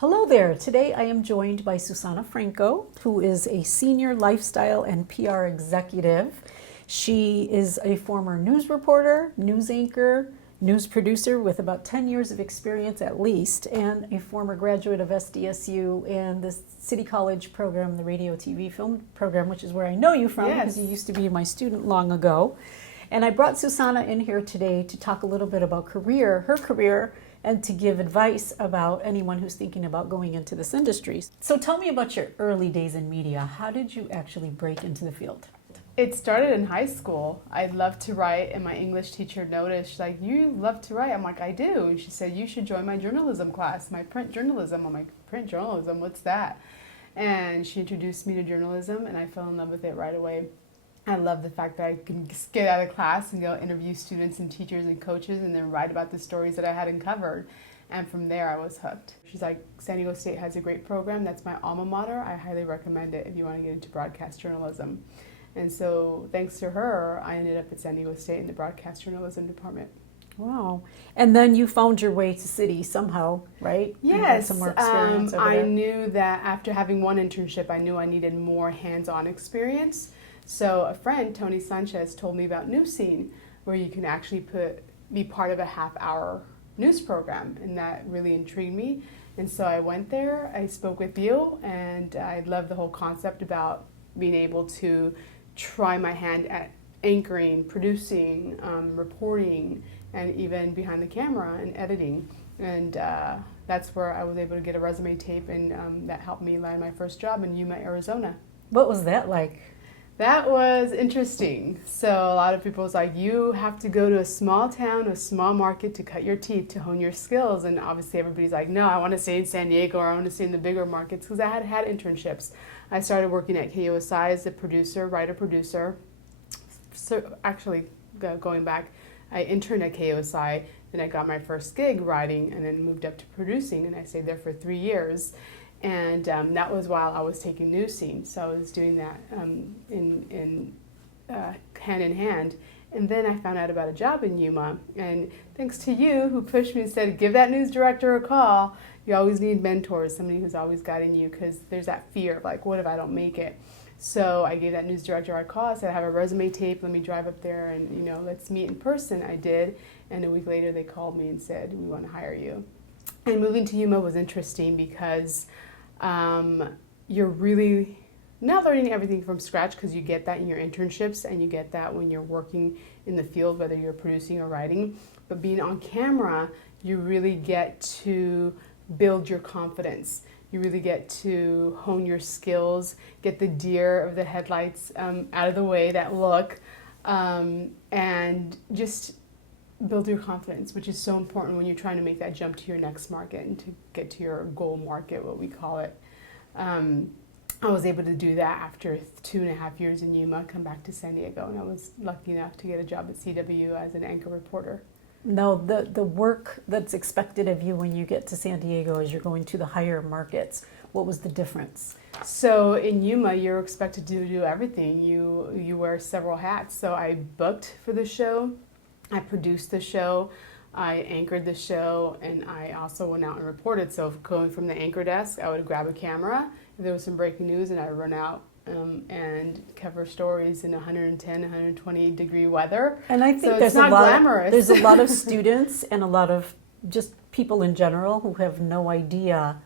Hello there. Today I am joined by Susanna Franco, who is a senior lifestyle and PR executive. She is a former news reporter, news anchor, news producer with about 10 years of experience at least, and a former graduate of SDSU and the City College program, the radio, TV, film program, which is where I know you from because you used to be my student long ago. And I brought Susanna in here today to talk a little bit about her career, and to give advice about anyone who's thinking about going into this industry. So tell me about your early days in media. How did you actually break into the field? It started in high school. I loved to write, and my English teacher noticed, like, you love to write. I'm like, I do. And she said, you should join my journalism class, my print journalism. I'm like, print journalism, what's that? And she introduced me to journalism, and I fell in love with it right away. I love the fact that I can just get out of class and go interview students and teachers and coaches and then write about the stories that I hadn't covered. And from there, I was hooked. She's like, San Diego State has a great program. That's my alma mater. I highly recommend it if you want to get into broadcast journalism. And so thanks to her, I ended up at San Diego State in the broadcast journalism department. Wow. And then you found your way to City somehow, right? Yes. Some more experience over I there. knew that after having one internship, I knew I needed more hands-on experience. So a friend, Tony Sanchez, told me about News Scene, where you can actually be part of a half-hour news program, and that really intrigued me. And so I went there, I spoke with you, and I loved the whole concept about being able to try my hand at anchoring, producing, reporting, and even behind the camera and editing. And that's where I was able to get a resume tape, and that helped me land my first job in Yuma, Arizona. What was that like? That was interesting. So a lot of people was like, you have to go to a small town, a small market to cut your teeth, to hone your skills. And obviously everybody's like, no, I want to stay in San Diego, or I want to stay in the bigger markets, because I had had internships. I started working at KUSI as a producer, writer-producer. So actually, going back, I interned at KUSI, then I got my first gig writing, and then moved up to producing, and I stayed there for 3 years. And that was while I was taking News Scene, so I was doing that hand in hand. And then I found out about a job in Yuma, and thanks to you who pushed me and said, give that news director a call. You always need mentors, somebody who's always guiding you, because there's that fear of like, what if I don't make it? So I gave that news director a call. I said, I have a resume tape, let me drive up there and let's meet in person. I did, and a week later they called me and said, we want to hire you. And moving to Yuma was interesting because you're really not learning everything from scratch, because you get that in your internships and you get that when you're working in the field, whether you're producing or writing. But being on camera, you really get to build your confidence. You really get to hone your skills, get the deer of the headlights out of the way, that look, and just build your confidence, which is so important when you're trying to make that jump to your next market and to get to your goal market, what we call it. I was able to do that after 2.5 years in Yuma, come back to San Diego, and I was lucky enough to get a job at CW as an anchor reporter. Now, the work that's expected of you when you get to San Diego as you're going to the higher markets, what was the difference? So in Yuma, you're expected to do everything. You wear several hats. So I booked for the show, I produced the show, I anchored the show, and I also went out and reported. So going from the anchor desk, I would grab a camera if there was some breaking news, and I'd run out and cover stories in 110, 120 degree weather. And I think so there's not glamorous. There's a lot of students and a lot of just people in general who have no idea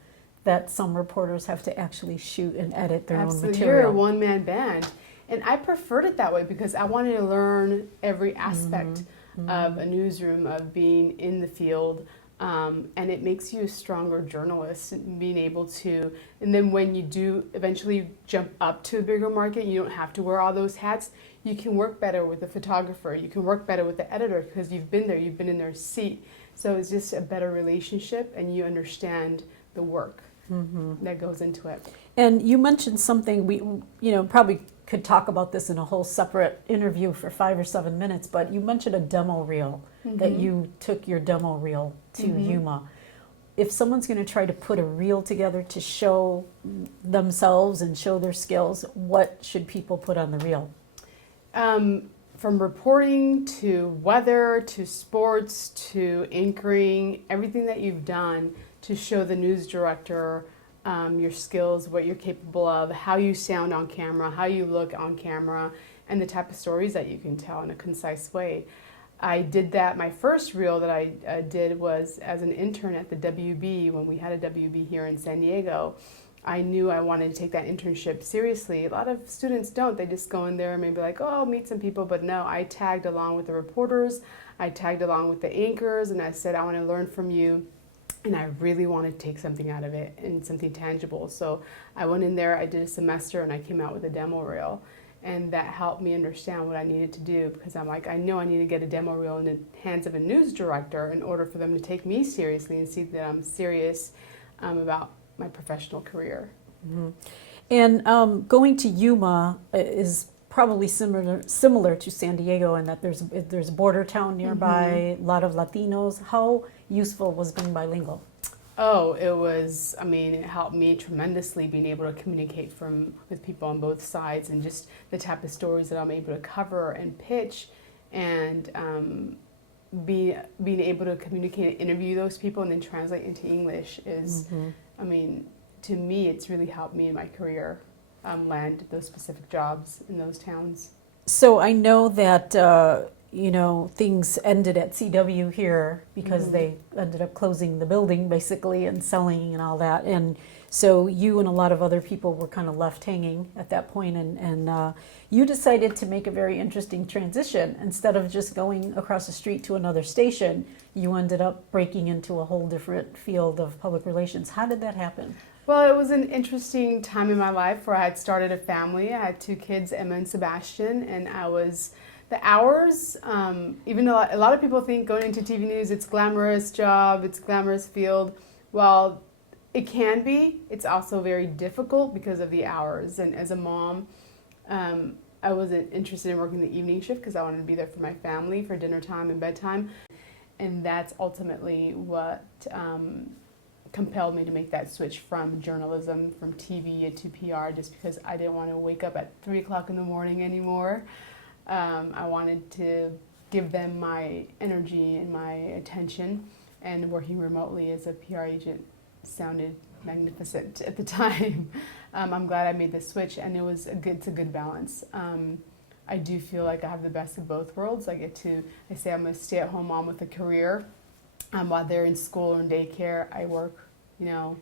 that some reporters have to actually shoot and edit their own material. You're a one-man band. And I preferred it that way because I wanted to learn every aspect of a newsroom, of being in the field, and it makes you a stronger journalist, and being able to, and then when you do eventually jump up to a bigger market, you don't have to wear all those hats. You can work better with the photographer, you can work better with the editor, because you've been there, you've been in their seat. So it's just a better relationship, and you understand the work that goes into it. And you mentioned something, we probably could talk about this in a whole separate interview for 5 or 7 minutes, but you mentioned a demo reel, that you took your demo reel to Yuma. If someone's going to try to put a reel together to show themselves and show their skills, what should people put on the reel? From reporting to weather to sports to anchoring, everything that you've done to show the news director your skills, what you're capable of, how you sound on camera, how you look on camera, and the type of stories that you can tell in a concise way. I did that. My first reel that I did was as an intern at the WB when we had a WB here in San Diego. I knew I wanted to take that internship seriously. A lot of students don't. They just go in there and maybe like, oh, I'll meet some people. But no, I tagged along with the reporters. I tagged along with the anchors, and I said, I want to learn from you. And I really wanted to take something out of it and something tangible. So I went in there, I did a semester, and I came out with a demo reel. And that helped me understand what I needed to do, because I'm like, I know I need to get a demo reel in the hands of a news director in order for them to take me seriously and see that I'm serious about my professional career. Mm-hmm. And going to Yuma is probably similar to San Diego in that there's a border town nearby, a lot of Latinos. How useful was being bilingual? Oh, it was, it helped me tremendously being able to communicate with people on both sides, and just the type of stories that I'm able to cover and pitch, and being able to communicate and interview those people and then translate into English is, to me, it's really helped me in my career land those specific jobs in those towns. So I know that things ended at CW here because they ended up closing the building basically and selling and all that. And so you and a lot of other people were kind of left hanging at that point, and you decided to make a very interesting transition. Instead of just going across the street to another station, you ended up breaking into a whole different field of public relations. How did that happen? Well, it was an interesting time in my life where I had started a family. I had 2 kids, Emma and Sebastian, and the hours, even though a lot of people think going into TV news, it's a glamorous job, it's a glamorous field. Well, it can be. It's also very difficult because of the hours. And as a mom, I wasn't interested in working the evening shift because I wanted to be there for my family for dinner time and bedtime. And that's ultimately what compelled me to make that switch from journalism, from TV into PR, just because I didn't want to wake up at 3 o'clock in the morning anymore. I wanted to give them my energy and my attention, and working remotely as a PR agent sounded magnificent at the time. I'm glad I made the switch, and it's a good balance. I do feel like I have the best of both worlds. I say I'm a stay-at-home mom with a career. While they're in school or in daycare, I work, 4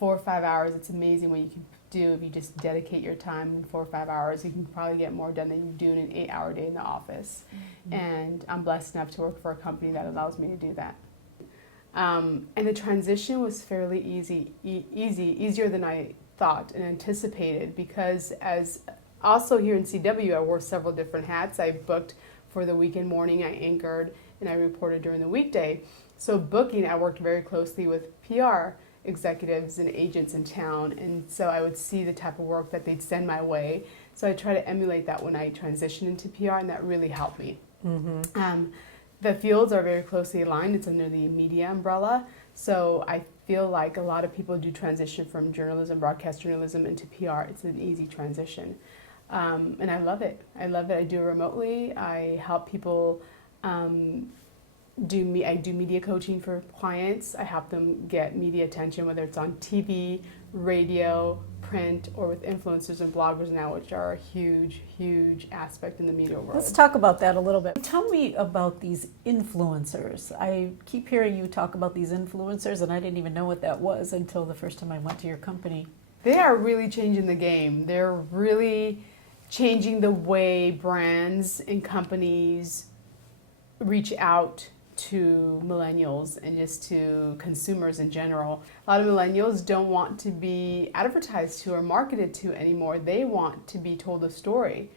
or 5 hours. It's amazing what you can do if you just dedicate your time in 4 or 5 hours. You can probably get more done than you do in an 8-hour day in the office. And I'm blessed enough to work for a company that allows me to do that. And the transition was fairly easier than I thought and anticipated, because as also here in CW, I wore several different hats. I booked for the weekend morning, I anchored, and I reported during the weekday. So booking, I worked very closely with PR executives and agents in town, and so I would see the type of work that they'd send my way. So I try to emulate that when I transitioned into PR, and that really helped me. The fields are very closely aligned. It's under the media umbrella. So I feel like a lot of people do transition from journalism, broadcast journalism, into PR. It's an easy transition. And I love it. I do it remotely. I help people I do media coaching for clients. I help them get media attention, whether it's on TV, radio, print, or with influencers and bloggers now, which are a huge, huge aspect in the media world. Let's talk about that a little bit. Tell me about these influencers. I keep hearing you talk about these influencers, and I didn't even know what that was until the first time I went to your company. They are really changing the game. They're really changing the way brands and companies reach out to millennials and just to consumers in general. A lot of millennials don't want to be advertised to or marketed to anymore. They want to be told a story.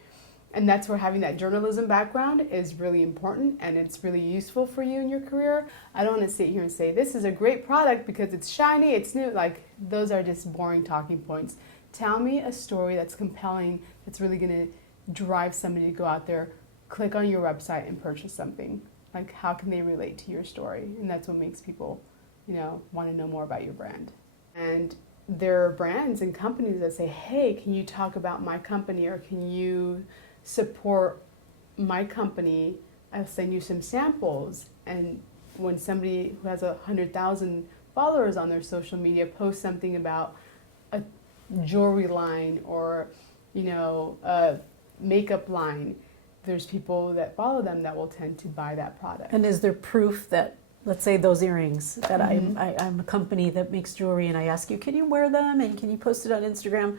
And that's where having that journalism background is really important, and it's really useful for you in your career. I don't want to sit here and say, this is a great product because it's shiny, it's new. Like, those are just boring talking points. Tell me a story that's compelling, that's really going to drive somebody to go out there, click on your website, and purchase something. Like, how can they relate to your story? And that's what makes people, want to know more about your brand. And there are brands and companies that say, hey, can you talk about my company, or can you support my company? I'll send you some samples. And when somebody who has 100,000 followers on their social media post something about a jewelry line or, a makeup line, there's people that follow them that will tend to buy that product. And is there proof that, let's say those earrings, that Mhm. I'm a company that makes jewelry and I ask you, can you wear them and can you post it on Instagram?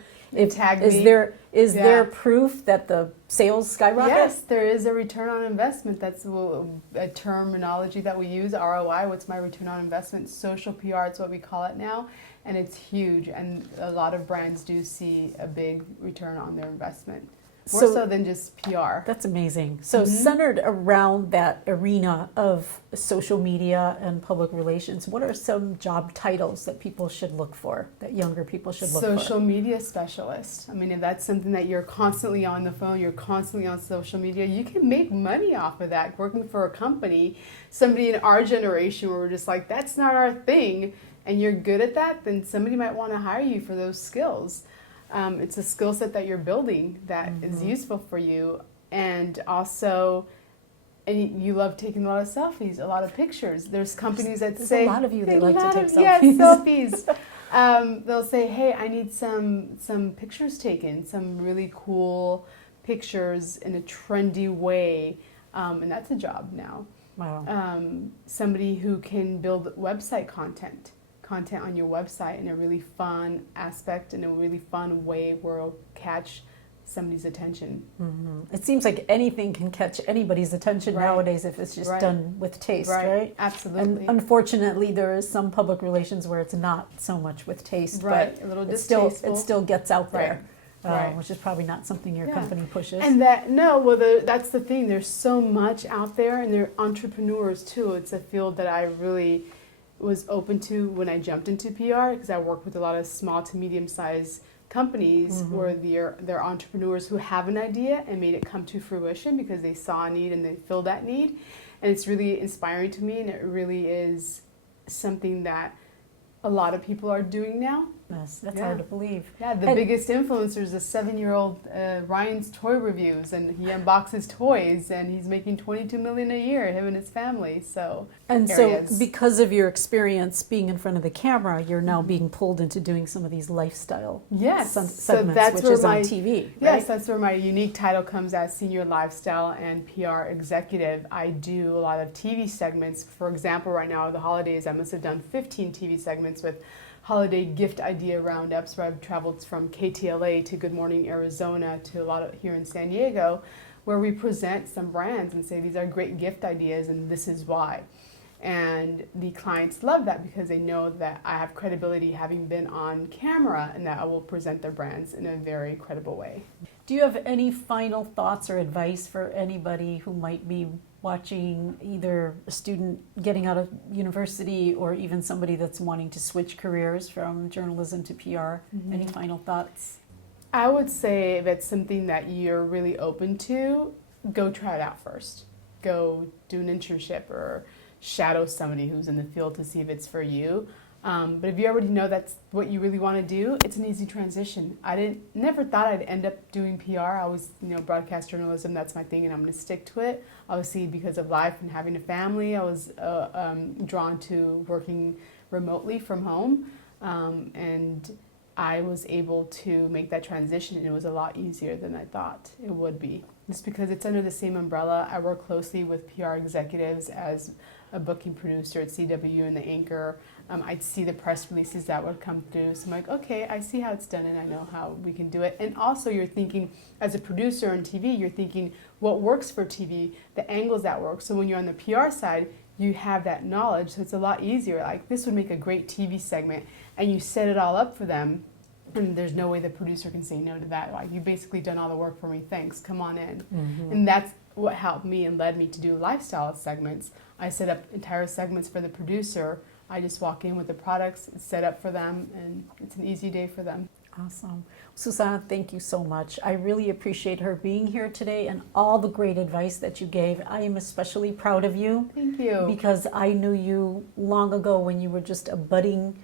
Tag Is me. is Yeah. there proof that the sales skyrocket? Yes, there is a return on investment. That's a terminology that we use, ROI. What's my return on investment? Social PR, it's what we call it now. And it's huge. And a lot of brands do see a big return on their investment. More so than just PR. That's amazing. So Mhm. centered around that arena of social media and public relations, what are some job titles that people should look for, that younger people should look for? Social media specialist. I mean, if that's something that you're constantly on the phone, you're constantly on social media, you can make money off of that working for a company. Somebody in our generation where we're just like, that's not our thing, and you're good at that, then somebody might want to hire you for those skills. It's a skill set that you're building that is useful for you. And also, and you love taking a lot of selfies, a lot of pictures. There's companies that There's say a lot of you that like to take selfies. Yes, selfies. They'll say, "Hey, I need some pictures taken, some really cool pictures in a trendy way," and that's a job now. Wow. Somebody who can build website content on your website in a really fun aspect, in a really fun way where it'll catch somebody's attention. It seems like anything can catch anybody's attention Right. nowadays if it's just Right. done with taste, right? Absolutely. And unfortunately, there is some public relations where it's not so much with taste, Right. but A little it still distasteful. gets out there, Right. which is probably not something your Yeah. company pushes. And that's the thing. There's so much out there, and they're entrepreneurs too. It's a field that I really was open to when I jumped into PR, because I work with a lot of small to medium-sized companies where they're entrepreneurs who have an idea and made it come to fruition because they saw a need and they filled that need. And it's really inspiring to me, and it really is something that a lot of people are doing now. Yes, that's Yeah. hard to believe. Yeah, the And- biggest influencer is a 7-year-old Ryan's Toy Reviews, and he unboxes toys, and he's making $22 million a year, him and his family. So, And areas. so because of your experience being in front of the camera, you're now being pulled into doing some of these lifestyle yes, segments, that's which where is my on TV, yes, right? that's where my unique title comes as Senior Lifestyle and PR Executive. I do a lot of TV segments. For example, right now, the holidays, I must have done 15 TV segments with holiday gift idea roundups, where I've traveled from KTLA to Good Morning Arizona to a lot of here in San Diego, where we present some brands and say these are great gift ideas and this is why. And the clients love that because they know that I have credibility having been on camera and that I will present their brands in a very credible way. Do you have any final thoughts or advice for anybody who might be watching, either a student getting out of university or even somebody that's wanting to switch careers from journalism to PR? Any final thoughts? I would say if it's something that you're really open to, go try it out first. Go do an internship or shadow somebody who's in the field to see if it's for you. But if you already know that's what you really want to do, it's an easy transition. I never thought I'd end up doing PR. I was, broadcast journalism, that's my thing, and I'm going to stick to it. Obviously, because of life and having a family, I was drawn to working remotely from home. And I was able to make that transition, and it was a lot easier than I thought it would be. Just because it's under the same umbrella, I work closely with PR executives as a booking producer at CW and the anchor. I'd see the press releases that would come through. So I'm like, okay, I see how it's done and I know how we can do it. And also you're thinking, as a producer on TV, you're thinking what works for TV, the angles that work. So when you're on the PR side, you have that knowledge. So it's a lot easier. Like, this would make a great TV segment, and you set it all up for them. And there's no way the producer can say no to that. Like, you've basically done all the work for me. Thanks. Come on in. And that's what helped me and led me to do lifestyle segments. I set up entire segments for the producer. I just walk in with the products, it's set up for them, and it's an easy day for them. Awesome. Susanna, thank you so much. I really appreciate her being here today and all the great advice that you gave. I am especially proud of you. Thank you. Because I knew you long ago when you were just a budding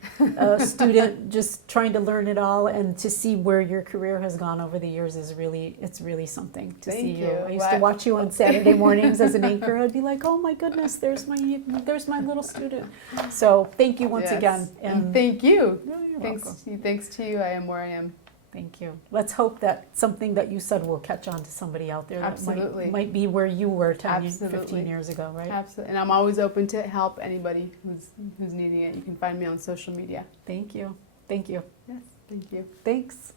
student, just trying to learn it all, and to see where your career has gone over the years is really, it's really something to Thank see you. I used to watch you on Saturday mornings as an anchor. I'd be like, oh my goodness, there's my little student. So thank you once Yes. again. And thank you. No, you're Thanks, welcome. thanks to you, I am where I am. Thank you. Let's hope that something that you said will catch on to somebody out there that Absolutely. might be where you were 10, Absolutely. 15 years ago, right? Absolutely. And I'm always open to help anybody who's needing it. You can find me on social media. Thank you. Thank you. Yes, thank you. Thanks.